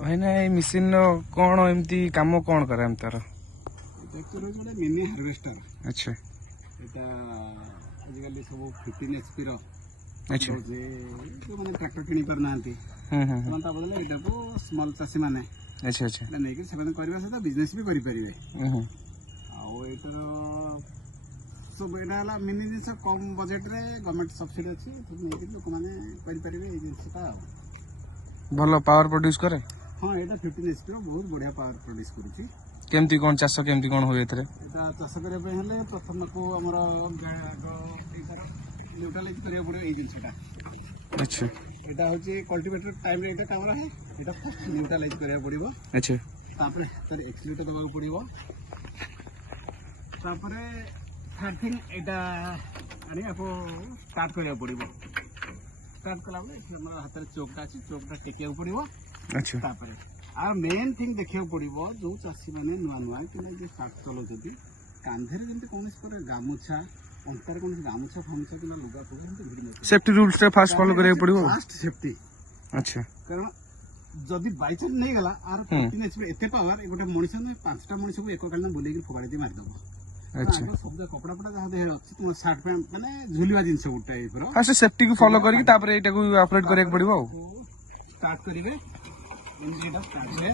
ଭାଇନା ଏଇ ମେସିନ କଣ ଏମିତି କାମ କଣ କରେ ଆମେ ତାର? ट्रैक्टर गोटे मिनी हार्वेस्टर। अच्छा एटा आजिकल सब 15 एचपी रो अच्छा जे जो माने ट्रैक्टर किनी पर नांती तमन ता बदले एटा को स्मॉल चासी माने अच्छा अच्छा एटा नै कि सेवन करबा सदा बिजनेस भी करि परिबे। आ एटर सब एटा हला मिनी जिंस कम बजट रे गवर्नमेंट सब्सिडी अछि तो नै कि लोक माने करि परिबे ए जिंसटा। भलो पावर प्रोड्यूस करे? हां एटा 15 एचपी रो बहुत बढ़िया पावर प्रोड्यूस करूची। केमती कोन चाष केमती कोन होय एथरे? एटा चाष करे पे हले प्रथम को हमर एटार न्यूट्रलाइज करे पड़े ए जिंसटा। अच्छा एटा होची कल्टीवेटर टाइम रे एटा काम रहे एटा फर्स्ट न्यूट्रलाइज करे पड़िबो। अच्छा तापर तर एक्सीलेटर दबा पड़िबो। तापर थर्ड थिंग एटा आनी आपो स्टार्ट करे पड़िबो। स्टार्ट कला बले हमर हाथ रे चोकटा टेकिया पड़िबो। अच्छा तापर आ मेन थिंग देखिया पड़िबो जो चासी माने नुआ नुआ कि जे स्टार्ट चलो जदी कांधेर जेंते कोनस पर गामुछा अंतर कोनस गामुछा फामुछा कि लुगा को जेंते भिड़ न सेफ्टी रूल्स रे फास्ट फॉलो करे पड़िबो। फास्ट सेफ्टी अच्छा कारण जदी बाय चांस नहीं गला आर 15 एचपी एते पावर ए गोटे मनिष ने पांचटा मनिष को एको काल बुले के फोगाड़ी दे मार दबो। अच्छा सब कपड़ा पड़ा जहां देह अछि तुम शर्ट पैंट माने झुलिवा जिंस गोटे टाइप रो फास्ट सेफ्टी को फॉलो करके तापर एटा को ऑपरेट करे पड़िबो। स्टार्ट करिवे एंड एटा स्टार्ट है।